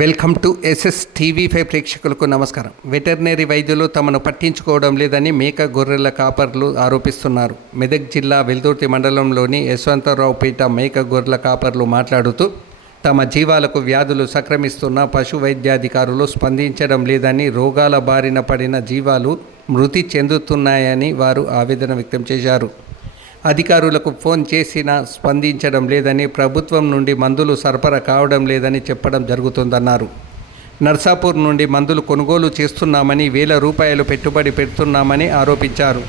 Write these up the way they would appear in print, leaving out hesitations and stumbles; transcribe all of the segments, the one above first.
Welcome to TV5 ప్రేక్షకులకు నమస్కారం. Veterinary వైద్యులు తమను పట్టించుకోవడం లేదని మేక గొర్రెల కాపర్లు ఆరోపిస్తున్నారు. మెదక్ జిల్లా వెల్దుర్తి మండలంలోని యశ్వంతరావుపేట మేక గొర్రెల కాపర్లు మాట్లాడుతూ తమ జీవాలకు వ్యాధులు సంక్రమిస్తున్న పశు వైద్యాధికారులు స్పందించడం లేదని, రోగాల బారిన పడిన జీవాలు మృతి చెందుతున్నాయని వారు ఆవేదన వ్యక్తం చేశారు. అధికారులకు ఫోన్ చేసినా స్పందించడం లేదని, ప్రభుత్వం నుండి మందులు సరఫరా కావడం లేదని చెప్పడం జరుగుతుందన్నారు. నర్సాపూర్ నుండి మందులు కొనుగోలు చేస్తున్నామని, వేల రూపాయలు పెట్టుబడి పెడుతున్నామని ఆరోపించారు.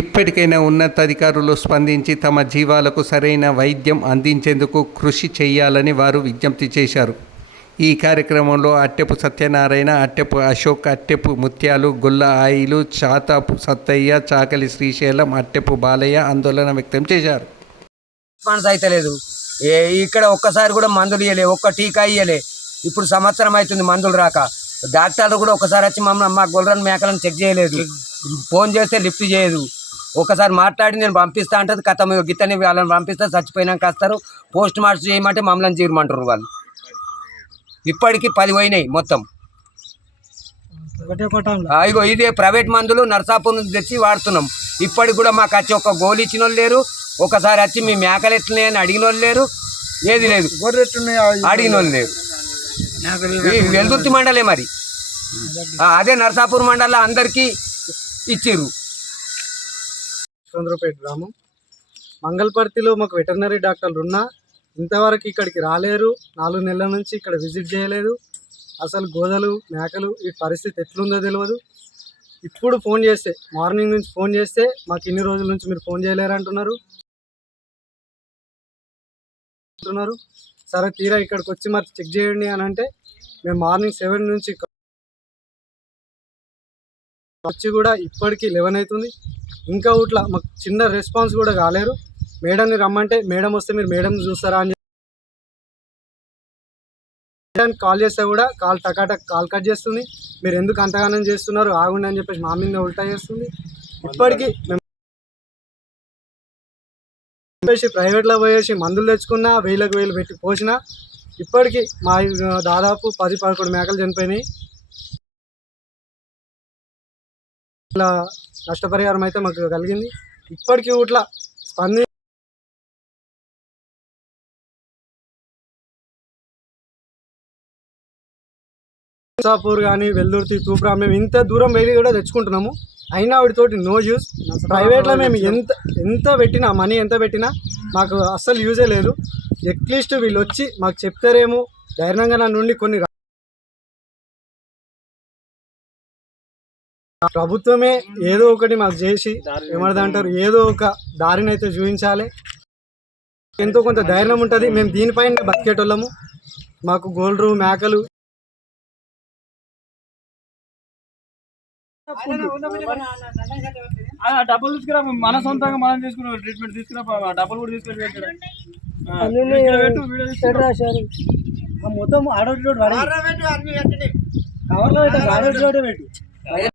ఇప్పటికైనా ఉన్నతాధికారులు స్పందించి తమ జీవాలకు సరైన వైద్యం అందించేందుకు కృషి చేయాలని వారు విజ్ఞప్తి చేశారు. ఈ కార్యక్రమంలో అట్టెపు సత్యనారాయణ, అట్టెపు అశోక్, అట్టెపు ముత్యాలు, గొల్ల ఆయిలు, చాతాపు సత్తయ్య, చాకలి శ్రీశైలం, అట్టెపు బాలయ్య ఆందోళన వ్యక్తం చేశారు. రెస్పాన్స్ అయితే లేదు. ఇక్కడ ఒక్కసారి కూడా మందులు ఇవ్వలే, ఒక్క టీకా ఇవ్వలే. ఇప్పుడు సంవత్సరం అవుతుంది మందులు రాక. డాక్టర్లు కూడా ఒకసారి వచ్చి మమ్మల్ని మా గొర్రెలను మేకలను చెక్ చేయలేదు. ఫోన్ చేస్తే లిఫ్ట్ చేయదు. ఒకసారి మాట్లాడి నేను పంపిస్తా అంటది, కథ గిత్తని వాళ్ళని పంపిస్తే చచ్చిపోయినాక వస్తారు. పోస్ట్ మార్టం చేయమంటే మమ్మల్ని చీరమంటారు వాళ్ళు. ఇప్పటికి 10 పోయినాయి మొత్తం. ఇగో ఇదే ప్రైవేట్ మందులు నర్సాపూర్ నుంచి తెచ్చి వాడుతున్నాం. ఇప్పటికి కూడా మాకు వచ్చి ఒక గోలు ఇచ్చిన వాళ్ళు లేరు. ఒకసారి వచ్చి మీ మేకలు ఎట్లున్నాయని అడిగిన వాళ్ళు లేరు. ఏది లేదు, అడిగిన వాళ్ళు లేరు. వెల్దుర్తి మండలే మరి, అదే నర్సాపూర్ మండలంలో అందరికీ ఇచ్చిర్రు. చంద్రపేట గ్రామం మంగళపర్తిలో మాకు వెటర్నరీ డాక్టర్లు ఉన్నా ఇంతవరకు ఇక్కడికి రాలేరు. 4 నెలల నుంచి ఇక్కడ విజిట్ చేయలేదు. అసలు గోదలు మేకలు ఈ పరిస్థితి ఎట్లుందో తెలియదు. ఇప్పుడు ఫోన్ చేస్తే, మార్నింగ్ నుంచి ఫోన్ చేస్తే మాకు ఇన్ని రోజుల నుంచి మీరు ఫోన్ చేయలేరు అంటున్నారు. సరే తీరా ఇక్కడికి వచ్చి మరి చెక్ చేయండి అని అంటే మేము మార్నింగ్ 7 నుంచి వచ్చి కూడా ఇప్పటికీ 11 అవుతుంది. ఇంకా ఇట్లా మాకు చిన్న రెస్పాన్స్ కూడా కాలేరు. మేడంని రమ్మంటే మేడం వస్తే మీరు మేడం చూస్తారా అని కాల్ చేస్తే కూడా కాల్ టకాటక్ కాల్ కట్ చేస్తుంది. మీరు ఎందుకు అంతగానం చేస్తున్నారు, ఆగుండి అని చెప్పేసి మా మీద ఉల్టా చేస్తుంది. ఇప్పటికీ మేము ప్రైవేట్లో పోయేసి మందులు తెచ్చుకున్నా, 1000 పెట్టి పోసినా ఇప్పటికీ మా దాదాపు 10-11 మేకలు చనిపోయినాయి. ఇలా నష్టపరిహారం అయితే మాకు కలిగింది. ఇప్పటికీ ఇట్లా స్పంది నర్సాపూర్ కానీ వెల్దుర్తి తూప్రా మేము ఇంత దూరం వెళ్ళి కూడా తెచ్చుకుంటున్నాము. అయినా వాటితోటి నో యూజ్. ప్రైవేట్లో మేము ఎంత పెట్టినా, మనీ ఎంత పెట్టినా మాకు అస్సలు యూజే లేదు. అట్లీస్ట్ వీళ్ళు వచ్చి మాకు చెప్తారేమో ధైర్యంగా నా నుండి కొన్ని ప్రభుత్వమే ఏదో ఒకటి మాకు చేసి ఏమన్నదంటారు, ఏదో ఒక దారిని అయితే చూపించాలి. ఎంతో కొంత ధైర్యం ఉంటుంది. మేము దీనిపైన బతికేటోళ్ళము. మాకు గోల్డ్రు మేకలు డబ్బులు తీసుకురా, మన సొంతంగా మనం తీసుకున్న ట్రీట్మెంట్ తీసుకురా, డబ్బులు కూడా తీసుకొని మొత్తం ఆడోటి కవర్లో పెట్టు.